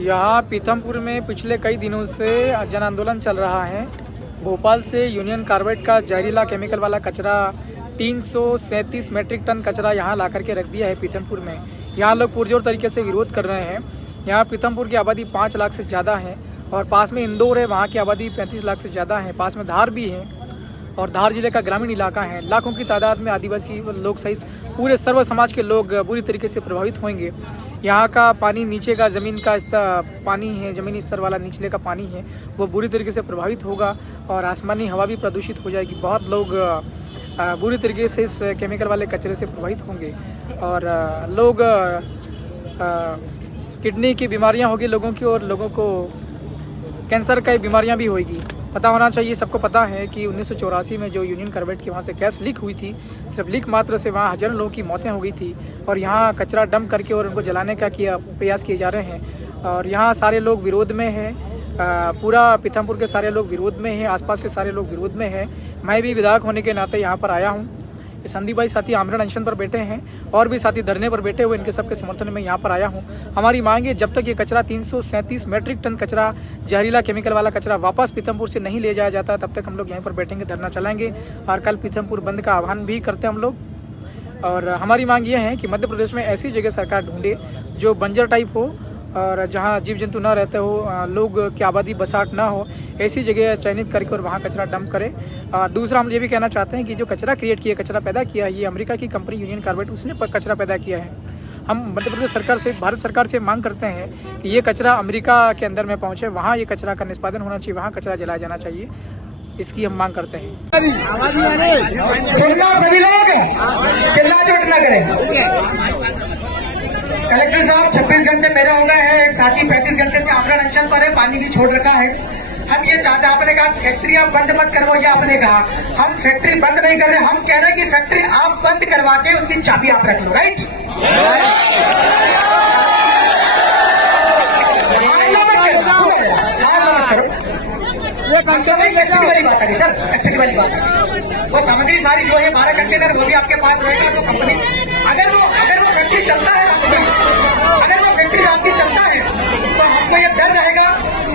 यहाँ पीथमपुर में पिछले कई दिनों से जन आंदोलन चल रहा है। भोपाल से यूनियन कार्बाइड का जहरीला केमिकल वाला कचरा 337 मैट्रिक टन कचरा यहाँ ला करके रख दिया है पीथमपुर में। यहाँ लोग पुरजोर तरीके से विरोध कर रहे हैं। यहाँ पीथमपुर की आबादी 5 लाख से ज़्यादा है और पास में इंदौर है, वहाँ की आबादी 35 लाख से ज़्यादा है। पास में धार भी है और धार जिले का ग्रामीण इलाका है। लाखों की तादाद में आदिवासी लोग सहित पूरे सर्व समाज के लोग बुरी तरीके से प्रभावित होंगे। यहाँ का पानी, नीचे का ज़मीन का स्तर पानी है, ज़मीनी स्तर वाला निचले का पानी है, वो बुरी तरीके से प्रभावित होगा और आसमानी हवा भी प्रदूषित हो जाएगी। बहुत लोग बुरी तरीके से इस केमिकल वाले कचरे से प्रभावित होंगे और लोग किडनी की बीमारियाँ होगी लोगों की और लोगों को कैंसर की बीमारियाँ भी होगी। पता होना चाहिए, सबको पता है कि 1984 में जो यूनियन कार्बाइड की वहाँ से गैस लीक हुई थी, सिर्फ लीक मात्र से वहाँ हजारों लोगों की मौतें हो गई थी और यहाँ कचरा डंप करके और उनको जलाने का प्रयास किए जा रहे हैं और यहाँ सारे लोग विरोध में हैं। पूरा पीथमपुर के सारे लोग विरोध में हैं, आसपास के सारे लोग विरोध में हैं। मैं भी विधायक होने के नाते यहाँ पर आया हूँ। संदीप भाई साथी आमरण अनशन पर बैठे हैं और भी साथी धरने पर बैठे हुए, इनके सबके समर्थन में यहाँ पर आया हूँ। हमारी मांग है, जब तक ये कचरा 337 मैट्रिक टन कचरा, जहरीला केमिकल वाला कचरा वापस पीथमपुर से नहीं ले जाया जाता, तब तक हम लोग यहीं पर बैठेंगे, धरना चलाएंगे और कल पीथमपुर बंद का आह्वान भी करते हैं हम लोग। और हमारी मांग ये है कि मध्य प्रदेश में ऐसी जगह सरकार ढूंढे जो बंजर टाइप हो और जहाँ जीव जंतु ना रहते हो, लोग की आबादी बसाहट ना हो, ऐसी जगह चयनित करके और वहाँ कचरा डंप करें। और दूसरा हम ये भी कहना चाहते हैं कि जो कचरा क्रिएट किया, कचरा पैदा किया है, ये अमेरिका की कंपनी यूनियन कार्बाइड, उसने कचरा पैदा किया है। हम मध्य प्रदेश सरकार से, भारत सरकार से मांग करते हैं कि ये कचरा अमेरिका के अंदर में पहुँचे, वहाँ ये कचरा का निष्पादन होना चाहिए, वहाँ कचरा जलाया जाना चाहिए। इसकी हम मांग करते हैं। सुनना सभी लोग, चिल्ला चोट ना करें। कलेक्टर साहब 26 घंटे मेरे हो गए हैं, एक साथी 35 घंटे से आमरण अनशन पर है, पानी भी छोड़ रखा है। हम ये चाहते हैं, आपने कहा फैक्ट्रियां बंद मत करवाओ, ये आपने कहा, हम फैक्ट्री बंद नहीं कर रहे, हम कह रहे हैं कि फैक्ट्री आप बंद करवा के उसकी चाबी आप रख लो, राइट? कस्टडी वाली बात आ रही सर, कस्टडी वाली बात। वो सामग्री सारी जो है 12 कंटेनर वो भी आपके पास रहेगा। तो कंपनी अगर वो फैक्ट्री चलता है, अगर वो फैक्ट्री आपकी चलता है तो हमको ये डर रहेगा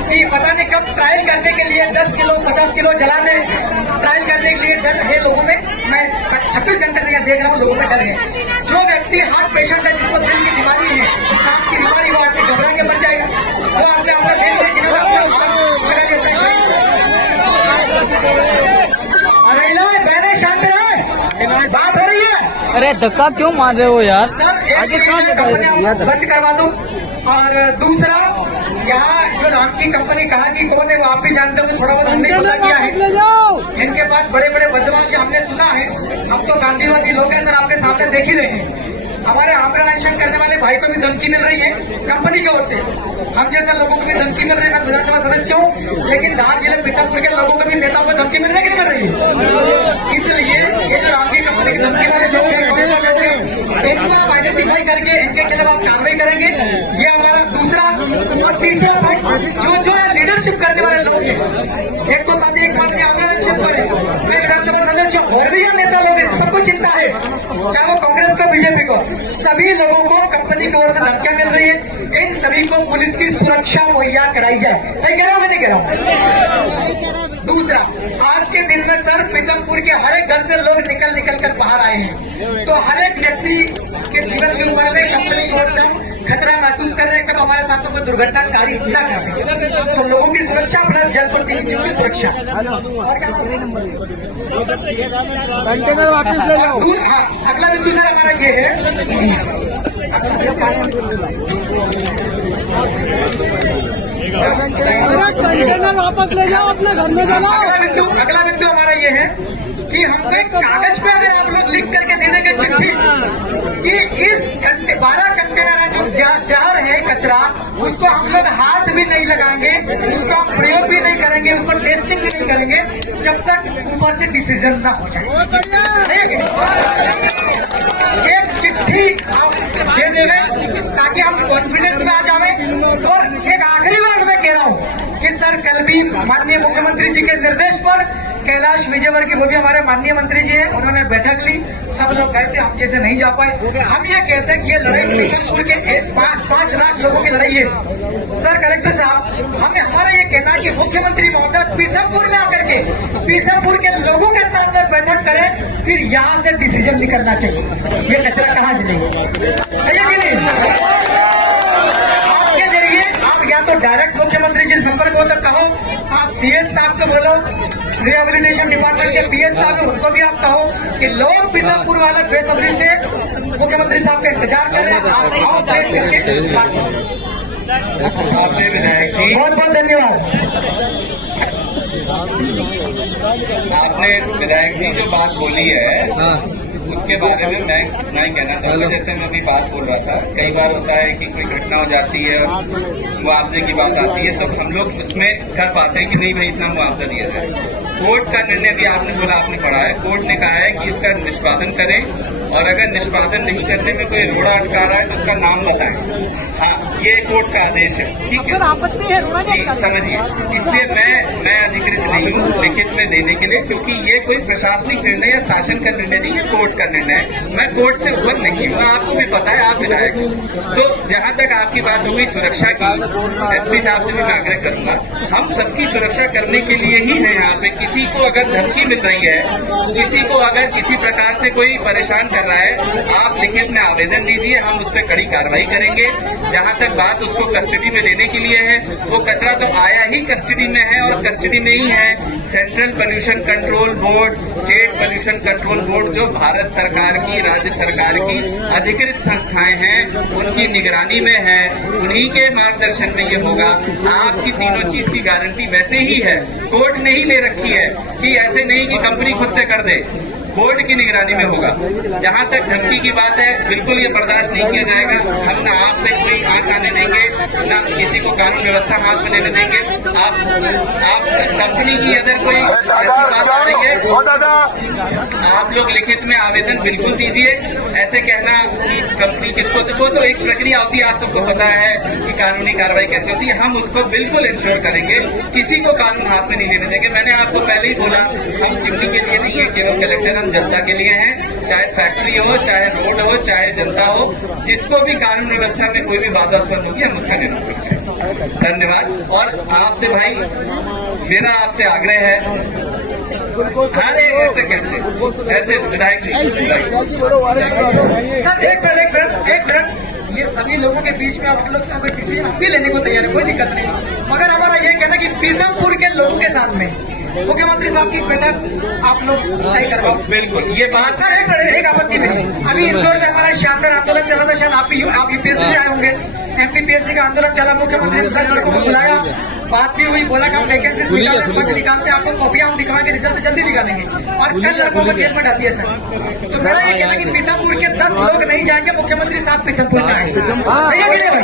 कि पता नहीं कब ट्रायल करने के लिए 10 किलो 50 किलो जलाने, ट्रायल करने के लिए डर है लोगों में। मैं 26 घंटे से यहाँ देख रहा हूँ, लोगों में डर है। जो व्यक्ति हार्ट पेशेंट है, जिसको दिल की बीमारी है, सांस की बीमारी, वो आदमी घबरा के मर जाएगा। वो आपने अपना देख लिया, जिन्होंने बात हो रही है। अरे धक्का क्यों मार रहे हो यार? सर आगे कहाँ से बंद करवा दो। और दूसरा, यहाँ जो नाम की कंपनी कहा कि कौन है वो आप भी जानते हो, थोड़ा बहुत हमने पता किया है। इनके पास बड़े बड़े बदमाश हमने सुना है। हम तो गांधीवादी लोग हैं सर, आपके सामने देख ही रहे हैं। हमारे आमरण अनशन करने वाले भाई को भी धमकी मिल रही है कंपनी की ओर से, हम जैसा लोगों को भी धमकी मिल रही है। मैं विधानसभा सदस्य हूँ, लेकिन धार जिले पीथमपुर के लोगों को भी, नेताओं को धमकी मिल रही है कि नहीं मिल रही है? इसलिए ये जो आपकी कंपनी की धमकी वाले लोग हैं, इनको आप आइडेंटिफाई करके इनके खिलाफ आप कार्रवाई करेंगे। ये हमारा दूसरा। और तीसरा पॉइंट, जो लीडरशिप करने वाले लोग हैं, एक तो साथ एक मात्र आमरण अनशन पर है, मैं विधानसभा सदस्य हूँ, और भी यहाँ नेता लोग हैं, सबको चिंता है, चाहे वो कांग्रेस को, बीजेपी को, सभी लोगों को कंपनी की ओर से धमकियां मिल रही है। इन सभी को पुलिस की सुरक्षा मुहैया कराई जाए। सही कह रहा हूं, नहीं कह रहा हूं? दूसरा, आज के दिन में सर पीथमपुर के हर एक घर से लोग निकल कर बाहर आए हैं, तो हर एक व्यक्ति के जीवन के ऊपर में कंपनी की ओर से खतरा महसूस कर रहे हैं। कब हमारे साथ कोई दुर्घटनाकारी ना करे, तो लोगों की सुरक्षा प्लस जनप्रतिनिधियों की सुरक्षा। कंटेनर वापस ले जाओ। हाँ, अगला बिंदु सर हमारा ये है, कंटेनर वापस ले जाओ, अपने घर में चलाओ। अगला बिंदु हमारा ये है कि हमको एक कागज पे अगर आप लोग लिख करके दे देंगे चिट्ठी कि इस 12 कंटेनर जो जहर है कचरा, उसको हम लोग हाथ भी नहीं लगाएंगे, उसको हम प्रयोग भी नहीं करेंगे, उसको टेस्टिंग भी नहीं करेंगे, जब तक ऊपर से डिसीजन ना हो जाए। एक चिट्ठी आप दे देंगे ताकि हम कॉन्फिडेंस में आ जाए। और एक आखिरी बात मैं कह रहा हूँ कि सर कल भी माननीय मुख्यमंत्री जी के निर्देश पर कैलाश विजयवर्गीय वो भी हमारे माननीय मंत्री जी हैं, उन्होंने बैठक ली, सब लोग गए थे, हम जैसे नहीं जा पाए। हम ये कहते हैं कि ये लड़ाई पीथमपुर के 5 लाख लोगों की लड़ाई है। सर कलेक्टर साहब, हमें हमारा ये कहना है कि मुख्यमंत्री महोदय पीथमपुर में आकर के पीथमपुर के लोगों के साथ में बैठक करें, फिर यहाँ से डिसीजन निकलना चाहिए ये कचरा कहाँ जलेगा, है कि नहीं? आपके जरिए आप या तो डायरेक्ट मुख्यमंत्री जी से संपर्क हो तो कहो, आप सीएस साहब को बोलो, रिहेबिलिटेशन डिपार्टमेंट के पीएस साहब हैं उनको भी आप कहो कि लोग पीथमपुर वाले बेसब्री से मुख्यमंत्री साहब का इंतजार कर रहे हैं। आपने विधायक जी बहुत बहुत धन्यवाद। आपने विधायक जी जो बात बोली है उसके बारे में मैं इतना ही कहना चाहूँगा। जैसे मैं अभी बात बोल रहा था, कई बार होता है कि कोई घटना हो जाती है, मुआवजे की बात आती है, तो हम लोग उसमें कर पाते हैं कि नहीं भाई इतना मुआवजा दिया जाए। कोर्ट का निर्णय भी आपने बोला, आपने पढ़ा है, कोर्ट ने कहा है कि इसका निष्पादन करें और अगर निष्पादन नहीं करने में कोई रोड़ा अटका रहा है तो उसका नाम बताएं। हाँ, ये कोर्ट का आदेश है, ठीक है, आपत्ति है जी समझिए। इसलिए मैं अधिकृत नहीं हूँ लिखित में देने के लिए, क्योंकि ये कोई प्रशासनिक निर्णय या शासन का निर्णय नहीं है, कोर्ट का निर्णय है। मैं कोर्ट से ऊपर नहीं हूँ, आपको भी पता है, आप विधायक हो। तो जहाँ तक आपकी बात हुई सुरक्षा की, एसपी साहब से भी मैं आग्रह करूंगा, हम सबकी सुरक्षा करने के लिए ही है यहाँ पे। किसी को अगर धमकी मिल रही है, किसी को अगर किसी प्रकार से कोई परेशान कर रहा है, आप लिखित में आवेदन दीजिए, हम उस पर कड़ी कार्रवाई करेंगे। जहाँ तक बात उसको कस्टडी में लेने के लिए है, वो कचरा तो आया ही कस्टडी में है और कस्टडी में ही है। Central pollution control board, state pollution control board जो भारत सरकार की, राज्य सरकार की अधिकृत संस्थाएं हैं, उनकी निगरानी में है, उन्हीं के मार्गदर्शन में ये होगा। आपकी तीनों चीज की गारंटी वैसे ही है, कोर्ट ने ही ले रखी है कि ऐसे नहीं कि कंपनी खुद से कर दे, बोर्ड की निगरानी में होगा। जहां तक धमकी की बात है, बिल्कुल ये बर्दाश्त नहीं किया जाएगा। हम ना आप पे कोई आंच आने देंगे, ना किसी को कानून व्यवस्था हाथ में लेने देंगे। आप कंपनी की अगर कोई ऐसी बात आ रही है, आप लोग लिखित में आवेदन बिल्कुल दीजिए। ऐसे कहना कि कंपनी किसको, तो वो तो एक प्रक्रिया होती है, आप सबको पता है कि कानूनी कार्रवाई कैसे होती है। हम उसको बिल्कुल इंश्योर करेंगे, किसी को कानून हाथ में नहीं लेने देंगे। मैंने आपको पहले ही बोला, हम चिमनी के लिए नहीं है केवल कलेक्टर, हम जनता के लिए हैं। चाहे फैक्ट्री हो, चाहे रोड हो, चाहे जनता हो, जिसको भी कानून व्यवस्था में कोई भी बाधा उत्पन्न होगी हम उसका निरूपण करेंगे। धन्यवाद। और आपसे भाई मेरा आपसे आग्रह है, अरे ऐसे विधायक जी सर एक मिनट, ये सभी लोगों के बीच में आप लोग सब डिसीजन भी लेने को तैयार है, कोई दिक्कत नहीं। मगर हमारा ये कहना कि पीथमपुर के लोगों के साथ में मुख्यमंत्री साहब की बैठक आप लोग तय करवाओ। बिल्कुल, ये बात सर एक आपत्ति में, अभी इंदौर में हमारा शानदार आंदोलन चला था, शायद आप यूपीएससी से आए होंगे, एमपीपीएससी का आंदोलन चला, मुख्यमंत्री ने 10 लड़कों को बुलाया, बात भी हुई, बोला कि हम वैकेंसी निकालते हैं, आपको कॉपियां हम दिखवा के रिजल्ट जल्दी निकालेंगे, और कल लड़कों को जेल में डाल दिया सर। तो मेरा ये कहना कि पीथमपुर के 10 लोग नहीं जाएंगे, मुख्यमंत्री साहब पीथमपुर में आएंगे। सही है कि नहीं?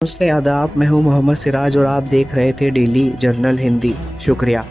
नमस्ते आदाब, मैं हूं मोहम्मद सिराज और आप देख रहे थे डेली जर्नल हिंदी। शुक्रिया।